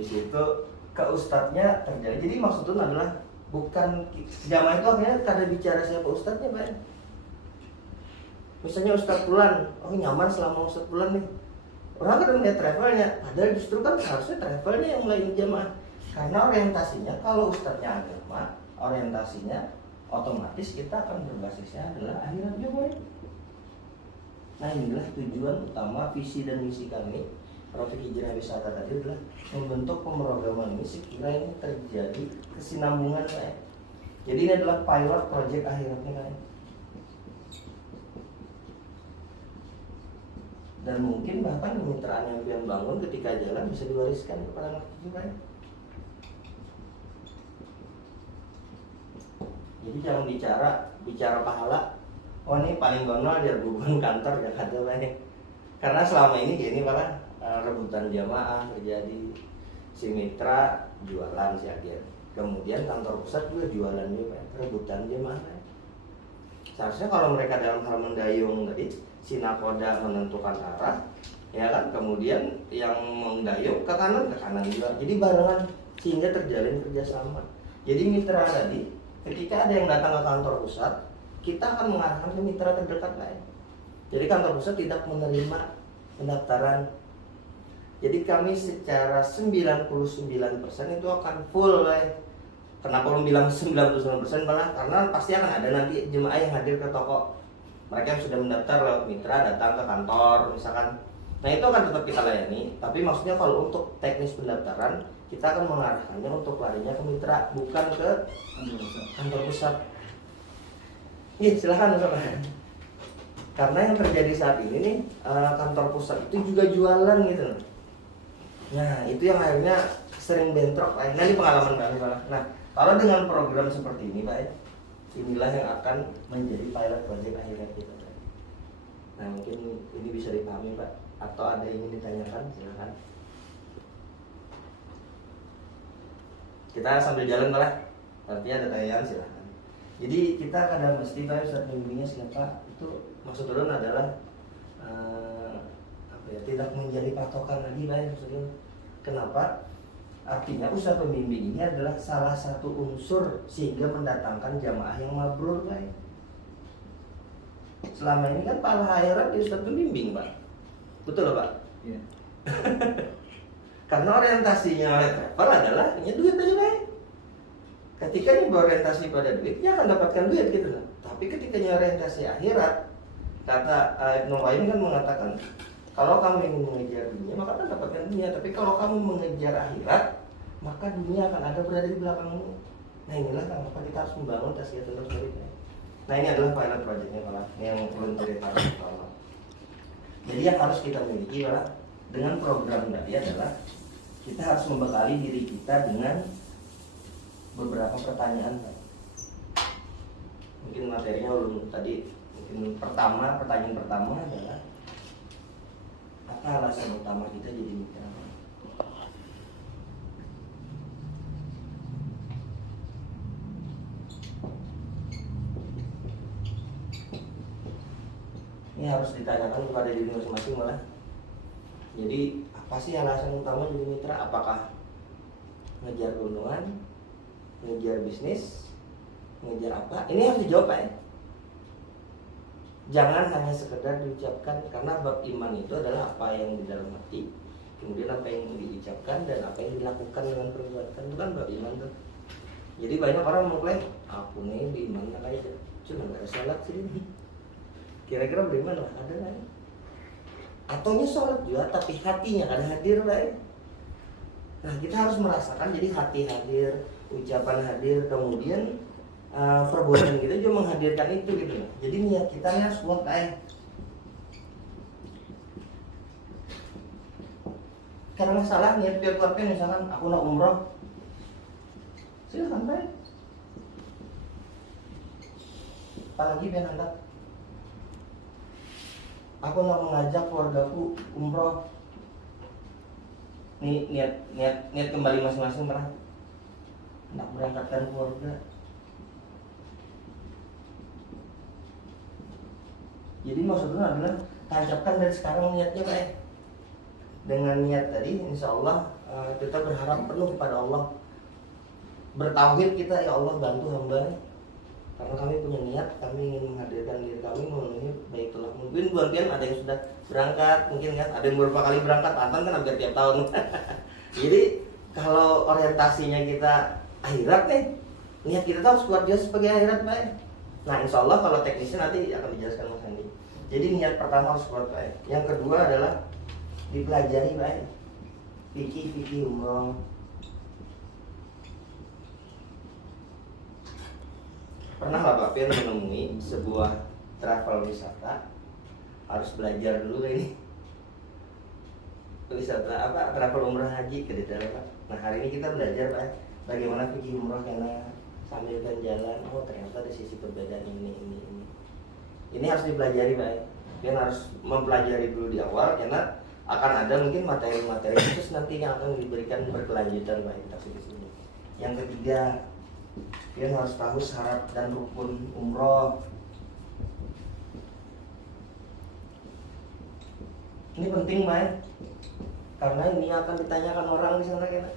Habis itu ke ustadznya terjadi. Jadi maksudnya adalah bukan jamaah itu akhirnya kada bicara siapa ustadznya, Pak. Misalnya Ustadz Fulan, oh nyaman selama Ustadz Fulan nih. Orang kan melihat travelnya, padahal justru kan seharusnya travelnya yang mulai jamaah. Karena orientasinya kalau ustadznya agama, orientasinya otomatis kita akan berbasisnya adalah akhirat juga. Nah inilah tujuan utama visi dan misi kami Profik Hijrah Wisata tadi adalah membentuk pemrograman ini sekira ini terjadi kesinambungan Pak. Jadi ini adalah pilot project akhiratnya kan. Dan mungkin bahkan kemitraan yang pian bangun ketika jalan bisa diwariskan kepada anak cucu kan. Jadi jangan bicara pahala. Oh ini paling gonol dia hubungan kantor ya kata banyak. Karena selama ini gini Pak, rebutan jamaah terjadi. Si mitra jualan si agen. Kemudian kantor pusat juga jualan juga, rebutan jamaah. Seharusnya kalau mereka dalam hal mendayung tadi, si nakoda menentukan arah, ya kan. Kemudian yang mendayung ke kanan juga. Jadi barengan sehingga terjalin kerjasama. Jadi mitra tadi, ketika ada yang datang ke kantor pusat, kita akan mengarahkan ke mitra terdekat lain. Jadi kantor pusat tidak menerima pendaftaran. Jadi kami secara 99% itu akan full lah. Kenapa belum bilang 99% malah? Karena pasti akan ada nanti jemaah yang hadir ke toko. Mereka yang sudah mendaftar lewat mitra datang ke kantor misalkan. Nah itu akan tetap kita layani. Tapi maksudnya kalau untuk teknis pendaftaran, kita akan mengarahkannya untuk larinya ke mitra, bukan ke kantor pusat. Iya silahkan Ustaz. Karena yang terjadi saat ini nih, kantor pusat itu juga jualan gitu. Nah itu yang akhirnya sering bentrok. Nah ini pengalaman kami malah. Nah kalau dengan program seperti ini Pak, inilah yang akan menjadi pilot project akhirnya kita. Nah mungkin ini bisa dipahami Pak, atau ada yang ingin ditanyakan silahkan. Kita sambil jalan malah, artinya ada tanyaan silahkan. Jadi kita kadang mesti Pak Ustaz bimbingnya siapa itu maksud turun adalah tidak menjadi patokan lagi Pak maksudnya. Kenapa? Artinya usaha pembimbing ini adalah salah satu unsur sehingga mendatangkan jamaah yang mabrur Pak. Selama ini kan pala akhirat di ustaz pembimbing Pak. Betul Pak? Iya. Karena orientasinya oleh travel adalah punya duit aja Pak. Ketika ini berorientasi pada duit, dia akan dapatkan duit gitu loh. Tapi ketika orientasi akhirat, kata Ibnu Qayyim kan mengatakan, kalau kamu ingin mengejar dunia, maka akan dapatkan dunia. Tapi kalau kamu mengejar akhirat, maka dunia akan ada berada di belakangmu. Nah inilah kenapa kita harus membangun tasyatul muridnya. Nah ini adalah pilot projectnya Pak, yang voluntary pertama. Jadi yang harus kita miliki Pak, dengan program tadi adalah kita harus membekali diri kita dengan beberapa pertanyaan Pak. Mungkin materinya belum tadi. Mungkin pertanyaan pertama adalah apa alasan utama kita jadi mitra? Ini harus ditanyakan kepada diri masing-masing malah. Jadi apa sih alasan utama jadi mitra? Apakah ngejar keuntungan, ngejar bisnis, ngejar apa? Ini harus dijawab Pak ya. Jangan hanya sekedar diucapkan, karena bab iman itu adalah apa yang di dalam hati, kemudian apa yang diucapkan dan apa yang dilakukan dengan perbuatan, itu kan bab iman tuh. Jadi banyak orang mengklaim aku nih beriman aja, cuma nggak ada sholat sih. Kira-kira beriman lah ada lah. Ataunya sholat juga tapi hatinya ada hadir lah. Nah kita harus merasakan jadi hati hadir, ucapan hadir, kemudian perbuatan kita juga menghadirkan itu gitu. Jadi niat kita harus kuat kayak. Karena salah niat kuatnya misalkan aku nak umroh, silakan baik. Apalagi biar anda, aku mau mengajak keluargaku umroh. Nih niat kembali masing-masing pernah. Nak berangkatkan keluarga. Jadi maksudnya adalah tancapkan dari sekarang niatnya Pak. Dengan niat tadi insya Allah kita berharap penuh pada Allah, bertauhid kita, ya Allah bantu hamba, karena kami punya niat, kami ingin menghadirkan diri kami memenuhi Baitullah. Mungkin bagian ada yang sudah berangkat, mungkin kan ada yang beberapa kali berangkat, Anton kan hampir tiap tahun. Jadi kalau orientasinya kita akhirat nih, niat kita harus kuat dia sebagai akhirat baik. Nah insya Allah kalau teknisnya nanti akan dijelaskan Mas Andi. Jadi niat pertama harus kuat baik. Yang kedua adalah dipelajari baik, fikih umroh. Pernah lah Pak Pian menemui sebuah travel wisata, harus belajar dulu ini wisata apa, travel umrah haji ke detail Pak. Nah hari ini kita belajar Pak, bagaimana fikih umroh karena sambil jalan, oh ternyata ada sisi perbedaan ini. Ini harus dipelajari Pak. Pian harus mempelajari dulu di awal, karena akan ada mungkin materi-materi khusus nanti yang akan diberikan berkelanjutan Pak di sini. Yang ketiga, Pian harus tahu syarat dan rukun umroh. Ini penting Pak, karena ini akan ditanyakan orang di sana kan.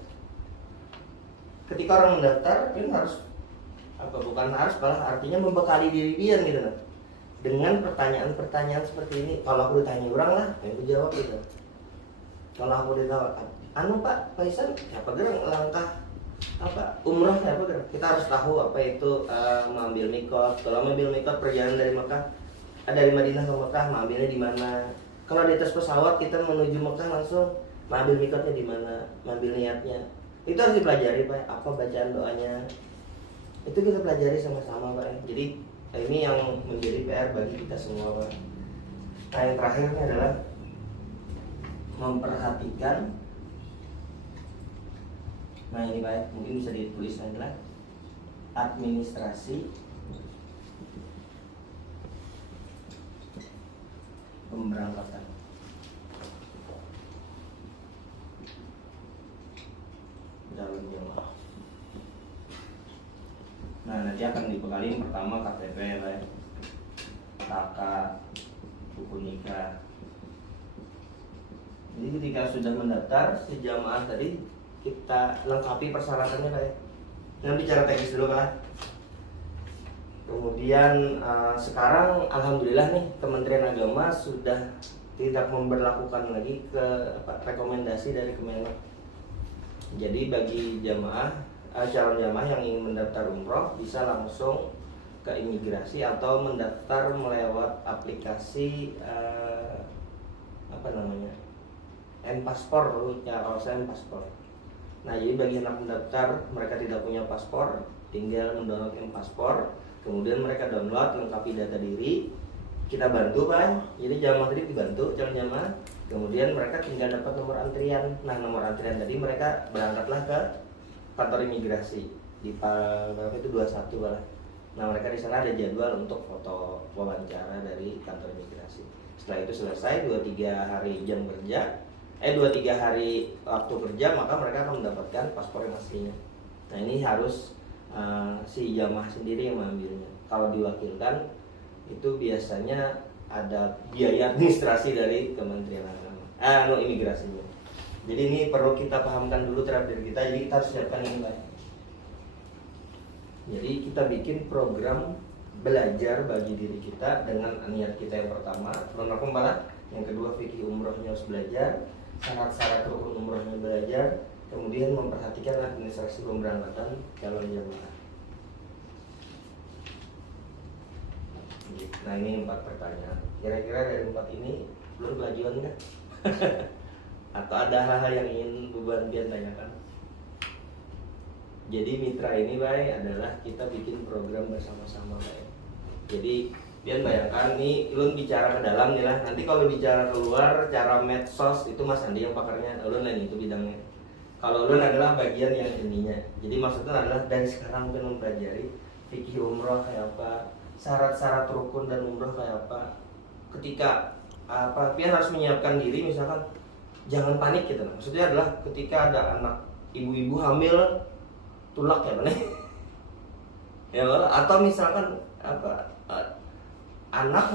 Ketika orang mendaftar, Pian harus bukan harus, malah artinya membekali diri Pian gitu kan, dengan pertanyaan-pertanyaan seperti ini. Kalau aku ditanya orang lah, yang aku jawab gitu. Kalau aku ditanya, Pak Faisal, apa gerang langkah umroh apa gerang? Kita harus tahu apa itu mengambil mikot. Kalau mengambil mikot perjalanan dari Mekah, dari Madinah ke Mekah, mengambilnya di mana? Kalau di atas pesawat kita menuju Mekah langsung, mengambil mikotnya di mana? Mengambil niatnya. Itu harus dipelajari Pak. Apa bacaan doanya? Itu kita pelajari sama-sama Pak. Jadi ini yang menjadi PR bagi kita semua Pak. Nah yang terakhirnya adalah memperhatikan. Nah ini Pak, mungkin bisa ditulis adalah administrasi pemberangkatan. Calon jemaah. Nah nanti akan dibekali pertama KTP Pak, KK, buku nikah. Jadi ketika sudah mendaftar si jamaah tadi, kita lengkapi persyaratannya Pak. Nah bicara teknis dulu Pak. Kemudian sekarang alhamdulillah nih Kementerian Agama sudah tidak memberlakukan lagi rekomendasi dari Kemenag. Jadi bagi calon jamaah yang ingin mendaftar umroh bisa langsung ke imigrasi atau mendaftar melewat aplikasi M-Paspor, kalau saya M-Paspor. Nah jadi bagi anak mendaftar, mereka tidak punya paspor, tinggal mendownload M-Paspor, kemudian mereka download, lengkapi data diri, kita bantu Pak. Jadi jamaah tadi dibantu calon jamaah, kemudian mereka tinggal dapat nomor antrian. Nah nomor antrian tadi mereka berangkatlah ke kantor imigrasi di berapa itu 21 Pak. Nah mereka di sana ada jadwal untuk foto wawancara dari kantor imigrasi. Setelah itu selesai 2-3 hari jam kerja, 2-3 hari waktu kerja, maka mereka akan mendapatkan paspor yang aslinya. Nah ini harus si jamaah sendiri yang mengambilnya. Kalau diwakilkan itu biasanya ada biaya administrasi dari Kementerian Agama, imigrasinya. Jadi ini perlu kita pahamkan dulu terhadap diri kita. Jadi kita harus siapkan ini Pak. Jadi kita bikin program belajar bagi diri kita dengan niat kita yang pertama, yang kedua fikih umrohnya harus belajar, syarat-syarat rukun umrohnya belajar, kemudian memperhatikan administrasi pemberangkatan calon jamaah. Nah ini 4 pertanyaan. Kira-kira dari 4 ini belum kelajuan nggak? Atau ada hal-hal yang ingin Buban Pian tanyakan? Jadi mitra ini Pak adalah kita bikin program bersama-sama Pak. Jadi Pian bayangkan nih, Ulun bicara ke dalam nih lah. Nanti kalau bicara keluar, cara medsos itu Mas Andi yang pakarnya, Ulun lain itu bidangnya. Kalau Ulun adalah bagian yang ininya. Jadi maksudnya adalah dari sekarang Pian mempelajari fikih umroh kayak apa, syarat-syarat rukun dan umroh kayak apa. Ketika Pian harus menyiapkan diri, misalkan jangan panik gitu. Maksudnya adalah ketika ada anak ibu-ibu hamil tulak ya mana? Ya atau misalkan anak